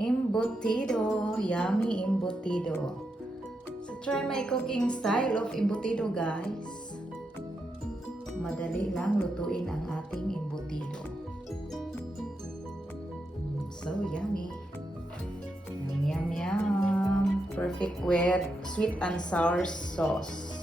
Embutido, yummy embutido. So try my cooking style of embutido, guys. Madali lang lutuin ang ating embutido. So yummy. Yum, yum, yum. Perfect with sweet and sour sauce.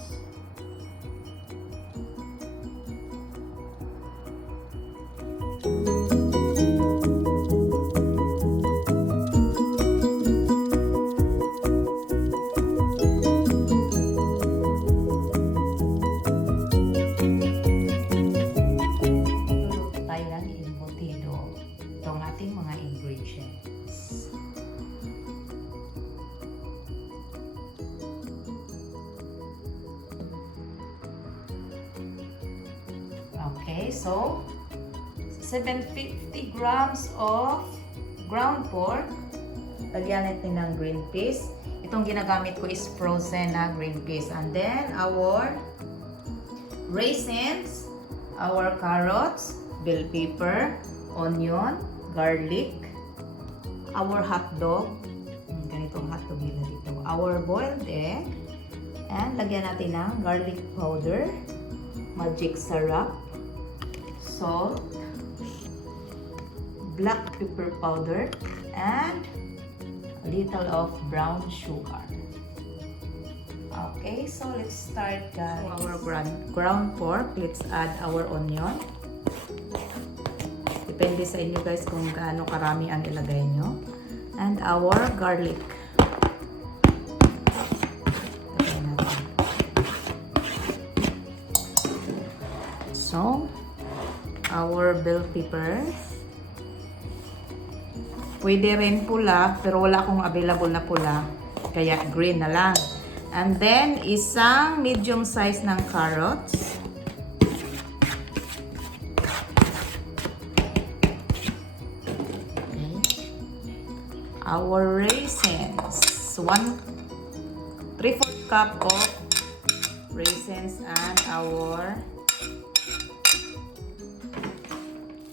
Okay, so 750 grams of ground pork. Lagyan natin ng green peas. Itong ginagamit ko is frozen na green peas. And then our raisins, our carrots, bell pepper, onion, garlic, our hotdog. Ganitong hotdog nila dito. Our boiled egg. And lagyan natin ng garlic powder, magic sarap, salt, black pepper powder, and a little of brown sugar. Okay, so let's start, guys. So our ground pork, let's add our onion. Depende sa inyo, guys, kung gaano karami ang ilagay nyo. And our garlic. So, our bell peppers. Pwede rin pula, pero wala akong available na pula. Kaya green na lang. And then, isang medium size ng carrots. Okay. Our raisins. 3/4 cup of raisins and our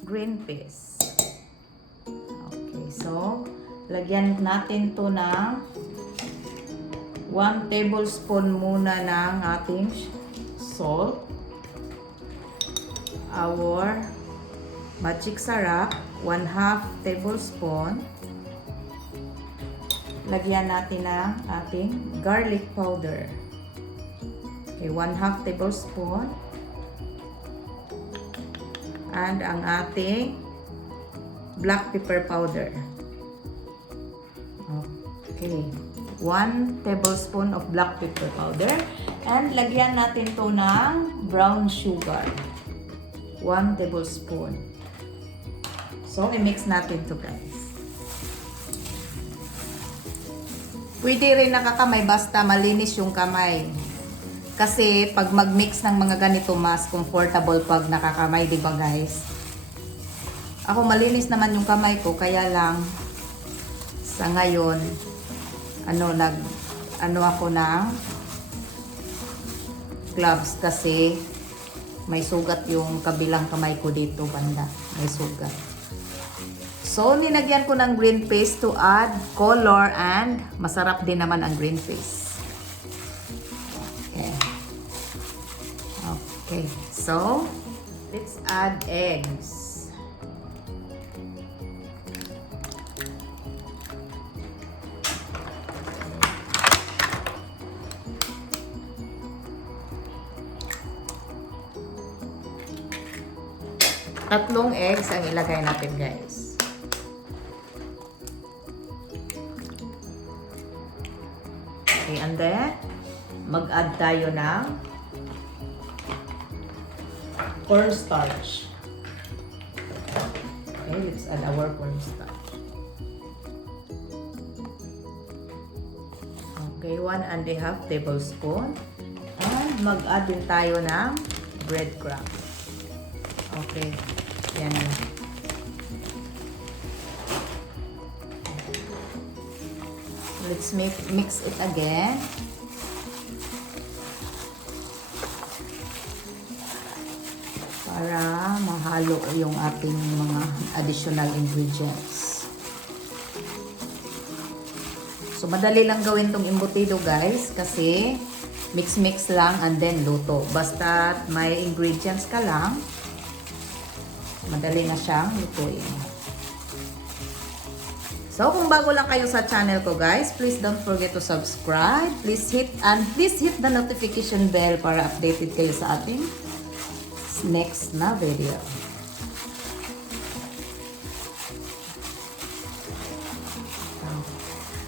green peas. Okay, so lagyan natin to ng 1 tablespoon muna ng ating salt. Our magic sarap, 1/2 tablespoon. Lagyan natin ng ating garlic powder. Okay, 1/2 tablespoon. And ang ating black pepper powder. Okay. 1 tablespoon of black pepper powder. And lagyan natin to ng brown sugar. 1 tablespoon. So, i-mix natin to, guys. Pwede rin nakakamay basta malinis yung kamay. Kasi pag mag-mix ng mga ganito, mas comfortable pag nakakamay, di ba, guys? Ako malinis naman yung kamay ko, kaya lang sa ngayon ako ng gloves kasi may sugat yung kabilang kamay ko dito banda, may sugat. So ninagyan ko ng green paste to add color and masarap din naman ang green paste. Okay, so let's add eggs. Tatlong eggs ang ilagay natin, guys. Okay, and then mag-add tayo ng cornstarch. Okay, let's add our cornstarch. Okay, 1.5 tablespoon. And mag-add din tayo ng breadcrumbs. Okay, yan na. Let's mix it again. Para mahalo yung ating mga additional ingredients. So, madali lang gawin tong embutido, guys. Kasi, mix-mix lang and then luto. Basta may ingredients ka lang, madali na siyang lutuin. So, kung bago lang kayo sa channel ko, guys, please don't forget to subscribe. Please hit the notification bell para updated kayo sa ating next na video.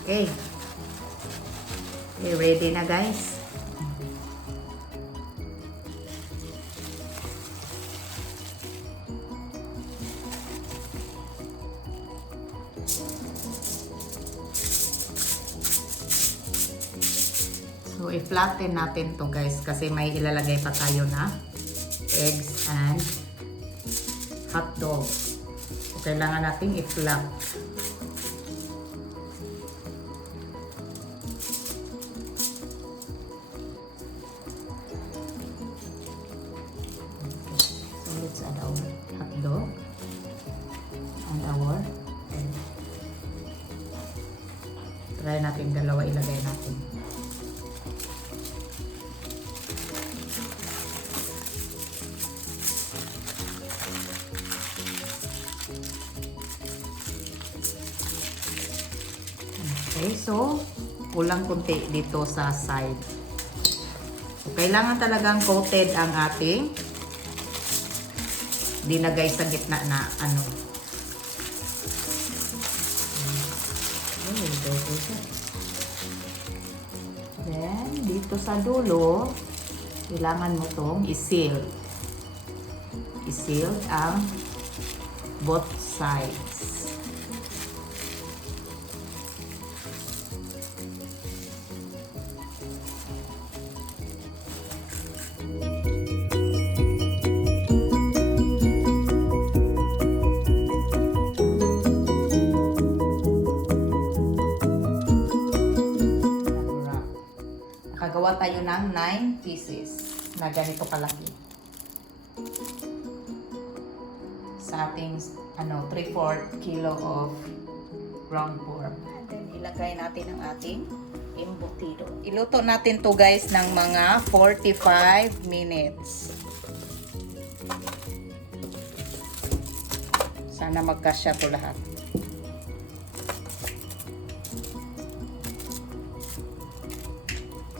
Okay. Okay, ready na, guys. So, i-flatten natin to, guys, kasi may ilalagay pa tayo na eggs and hotdog. So, kailangan natin i-flat. So, let's add our hotdog and our egg. Try natin dalawa ilagay natin. Okay, so kulang konti dito sa side. So, kailangan talagang coated ang ating dinagay sa gitna na ano. Then, dito sa dulo, kailangan mo tong i-seal. I-seal ang both sides. Nakagawa tayo ng 9 pieces na ganito kalaki. Sa ating 3/4 kilo of ground pork. And then ilagay natin ang ating embutido. Iluto natin to, guys, ng mga 45 minutes. Sana magkasya to lahat.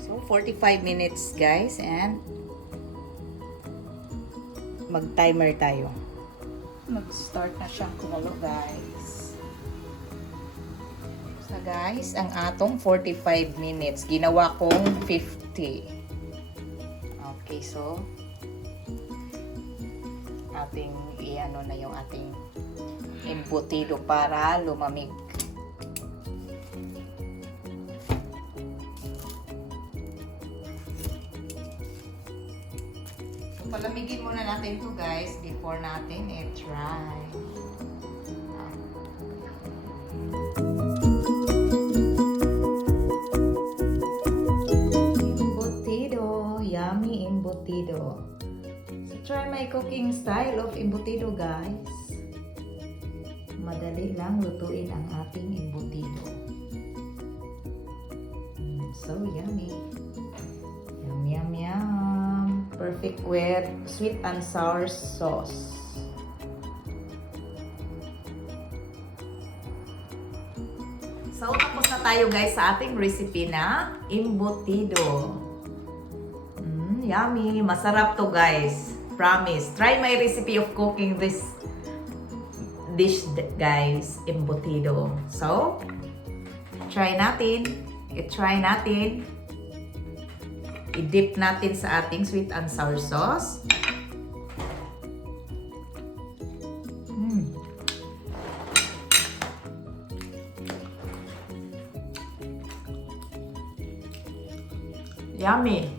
So 45 minutes, guys, and mag-timer tayo. Mag-start na siyang kumulo, guys. So, guys, ang atong 45 minutes, ginawa kong 50. Okay, so, ating i-ano na yung ating embutido para lumamig. Palamigin muna natin to, guys, before natin i-try. Embutido. Yummy embutido. So, try my cooking style of embutido, guys. Madali lang lutuin ang ating embutido. So yummy. Yum, yum, yum. Perfect with sweet and sour sauce. So, tapos na tayo, guys, sa ating recipe na embutido. Yummy! Masarap to, guys. Promise. Try my recipe of cooking this dish, guys. Embutido. So, try natin. I-try natin. I-dip natin sa ating sweet and sour sauce. Yummy!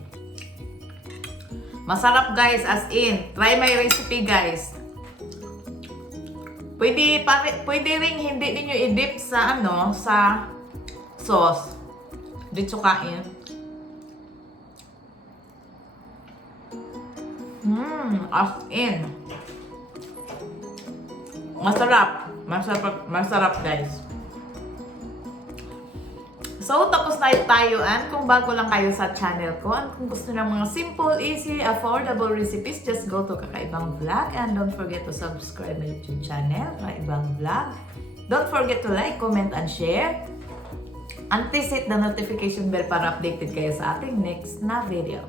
Masarap, guys, as in. Try my recipe, guys. Pwede ring hindi ninyo i-dip sa sa sauce. Dito kain. As in. Masarap. Masarap, guys. So, tapos na tayo. And kung bago lang kayo sa channel ko, at kung gusto ng mga simple, easy, affordable recipes, just go to Kaka'EVAng Vlog. And don't forget to subscribe my YouTube channel, Kaka'EVAng Vlog. Don't forget to like, comment, and share. And please hit the notification bell para updated kayo sa ating next na video.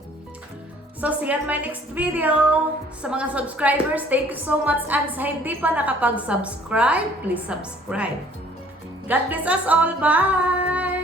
So, see you on my next video. Sa mga subscribers, thank you so much. And sa hindi pa nakapag-subscribe, please subscribe. God bless us all. Bye!